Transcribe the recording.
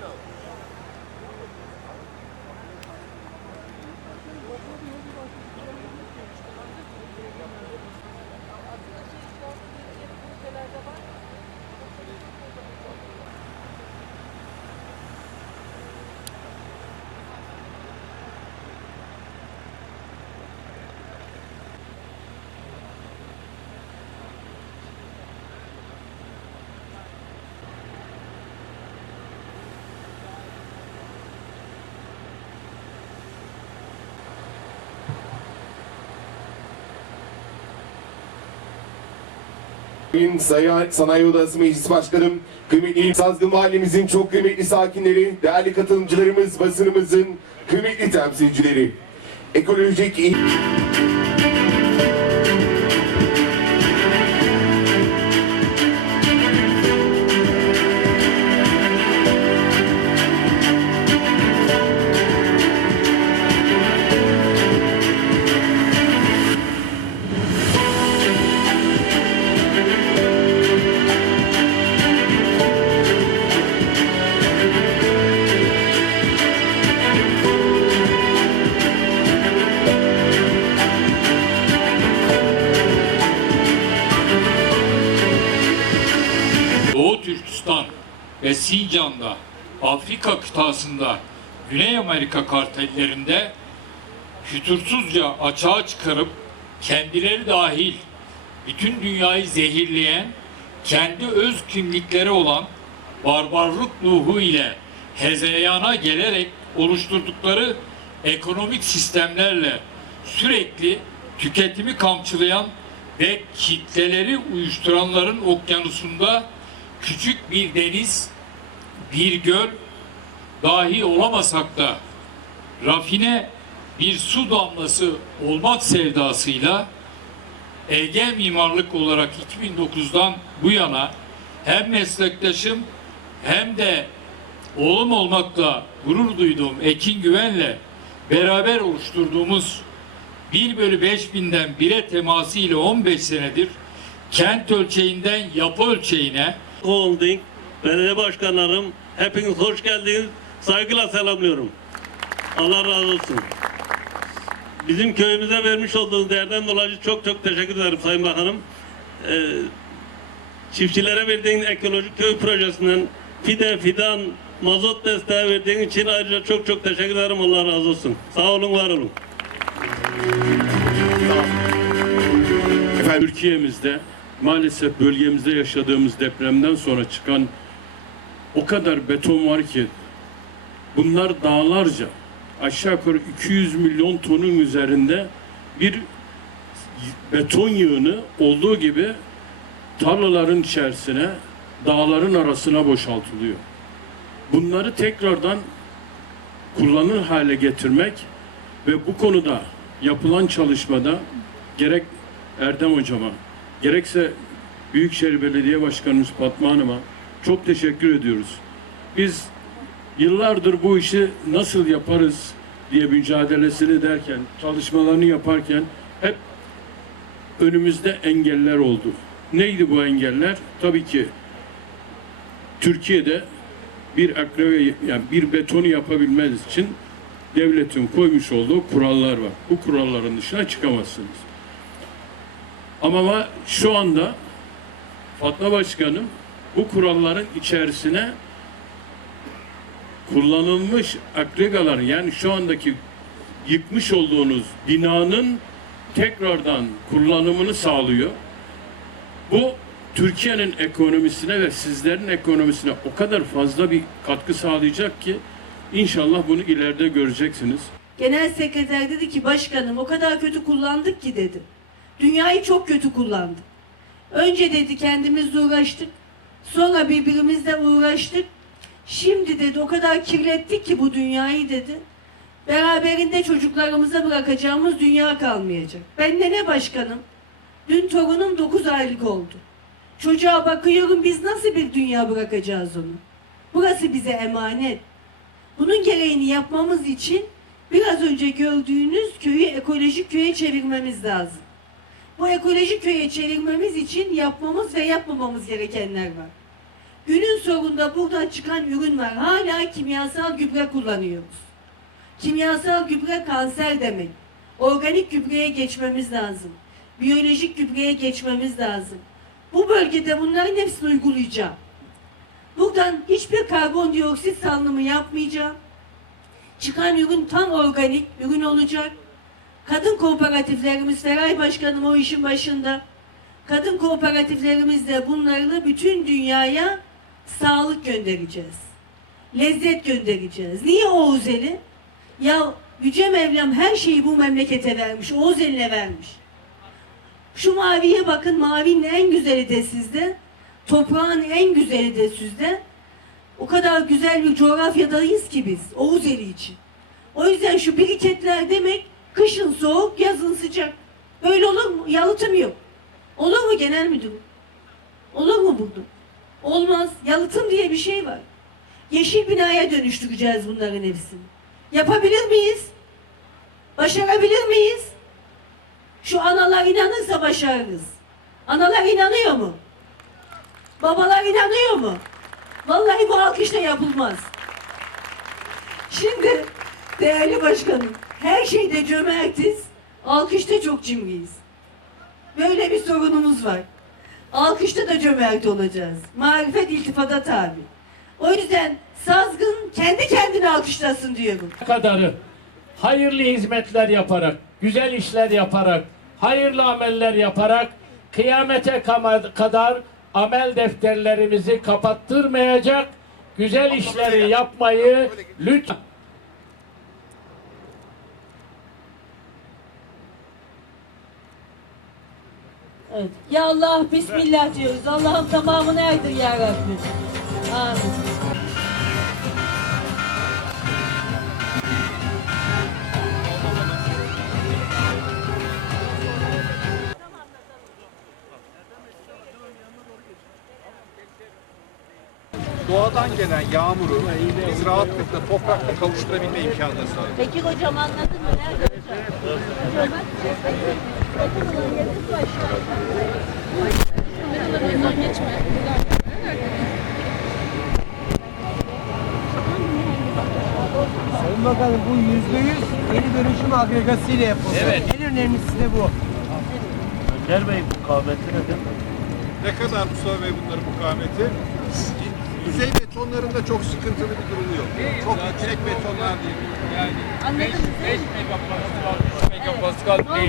Sayın Sayın Sanayi Odası Meclis Başkanım, kıymetli Sazgın Mahallemizin çok kıymetli sakinleri, değerli katılımcılarımız, basınımızın kıymetli temsilcileri. Ekolojik Türkistan ve Sincan'da, Afrika kıtasında, Güney Amerika kartellerinde fütursuzca açığa çıkarıp kendileri dahil bütün dünyayı zehirleyen, kendi öz kimlikleri olan barbarlık ruhu ile hezeyana gelerek oluşturdukları ekonomik sistemlerle sürekli tüketimi kamçılayan ve kitleleri uyuşturanların okyanusunda küçük bir deniz, bir göl dahi olamasak da rafine bir su damlası olmak sevdasıyla Ege mimarlık olarak 2009'dan bu yana hem meslektaşım hem de oğlum olmakla gurur duyduğum Ekin Güven'le beraber oluşturduğumuz 1 bölü 5 binden 1'e teması ile 15 senedir kent ölçeğinden yapı ölçeğine Holding, belediye başkanlarım, hepiniz hoş geldiniz. Saygıyla selamlıyorum. Allah razı olsun. Bizim köyümüze vermiş olduğunuz değerden dolayı çok çok teşekkür ederim Sayın Bakanım. Ee, çiftçilere verdiğin ekolojik köy projesinden fide, fidan, mazot desteği verdiğin için ayrıca çok çok teşekkür ederim. Allah razı olsun. Sağ olun, var olun. Efendim, Türkiye'mizde maalesef bölgemizde yaşadığımız depremden sonra çıkan o kadar beton var ki bunlar dağlarca aşağı yukarı 200 milyon tonun üzerinde bir beton yığını olduğu gibi tarlaların içerisine dağların arasına boşaltılıyor. Bunları tekrardan kullanır hale getirmek ve bu konuda yapılan çalışmada gerek Erdem Hocama, gerekse Büyükşehir Belediye Başkanımız Fatma Hanım'a çok teşekkür ediyoruz. Biz yıllardır bu işi nasıl yaparız diye mücadelesini derken, çalışmalarını yaparken hep önümüzde engeller oldu. Neydi bu engeller? Tabii ki Türkiye'de bir akreve, yani bir betonu yapabilmeniz için devletin koymuş olduğu kurallar var. Bu kuralların dışına çıkamazsınız. Ama şu anda Fatma Başkanım bu kuralların içerisine kullanılmış agregaların yani şu andaki yıkmış olduğunuz binanın tekrardan kullanımını sağlıyor. Bu Türkiye'nin ekonomisine ve sizlerin ekonomisine o kadar fazla bir katkı sağlayacak ki inşallah bunu ileride göreceksiniz. Genel sekreter dedi ki başkanım o kadar kötü kullandık ki dedi. Dünyayı çok kötü kullandık. Önce dedi kendimizle uğraştık. Sonra birbirimizle uğraştık. Şimdi dedi o kadar kirlettik ki bu dünyayı dedi. Beraberinde çocuklarımıza bırakacağımız dünya kalmayacak. Ben de ne başkanım? Dün torunum 9 aylık oldu. Çocuğa bakıyorum biz nasıl bir dünya bırakacağız onu? Burası bize emanet. Bunun gereğini yapmamız için biraz önce gördüğünüz köyü ekolojik köye çevirmemiz lazım. Bu ekolojik köye çevirmemiz için yapmamız ve yapmamamız gerekenler var. Günün sonunda buradan çıkan ürün var. Hala kimyasal gübre kullanıyoruz. Kimyasal gübre kanser demek. Organik gübreye geçmemiz lazım. Biyolojik gübreye geçmemiz lazım. Bu bölgede bunların hepsini uygulayacağım. Buradan hiçbir karbondioksit salınımı yapmayacağım. Çıkan ürün tam organik ürün olacak. Kadın kooperatiflerimiz, Feray Başkanım o işin başında. Kadın kooperatiflerimizle bunlarla bütün dünyaya sağlık göndereceğiz. Lezzet göndereceğiz. Niye Oğuz eli? Ya Yüce Mevlam her şeyi bu memlekete vermiş. Oğuz eline vermiş. Şu maviye bakın. Mavinin en güzeli de sizde. Toprağın en güzeli de sizde. O kadar güzel bir coğrafyadayız ki biz. Oğuz eli için. O yüzden şu biriketler demek kışın soğuk, yazın sıcak. Böyle olur mu? Yalıtım yok. Olur mu genel müdürüm? Olur mu burada? Olmaz. Yalıtım diye bir şey var. Yeşil binaya dönüştüreceğiz bunların hepsini. Yapabilir miyiz? Başarabilir miyiz? Şu analar inanırsa başarırız. Analar inanıyor mu? Babalar inanıyor mu? Vallahi bu alkışla yapılmaz. Şimdi değerli başkanım, her şeyde cömertiz, alkışta çok cimriyiz. Böyle bir sorunumuz var. Alkışta da cömert olacağız. Marifet iltifata tabi. O yüzden sazgın kendi kendine alkışlasın diyorum. kadarı hayırlı hizmetler yaparak, güzel işler yaparak, hayırlı ameller yaparak kıyamete kadar amel defterlerimizi kapattırmayacak güzel işleri yapmayı lütfen Evet. Ya Allah Bismillah diyoruz. Allah'ım tamamını erdir ya Rabbi. Amin. Doğadan gelen yağmuru biz rahatlıkla toprakla kavuşturabilme imkanına sahip. Peki hocam anladın mı? Nerede hocam? Hocam bak. Bakın ulan yazık var şu an. Sayın Bakanım bu yüzde yüz geri dönüşüm agregasıyla yapıldı. Evet. En önemlisi de bu. Ne kadar Mustafa Bey bunların mukavemeti? Yüzey betonlarında çok sıkıntılı bir durum yok. Çok yüksek betonlar değil. Yani 5 megapascal, 3 megapascal değil.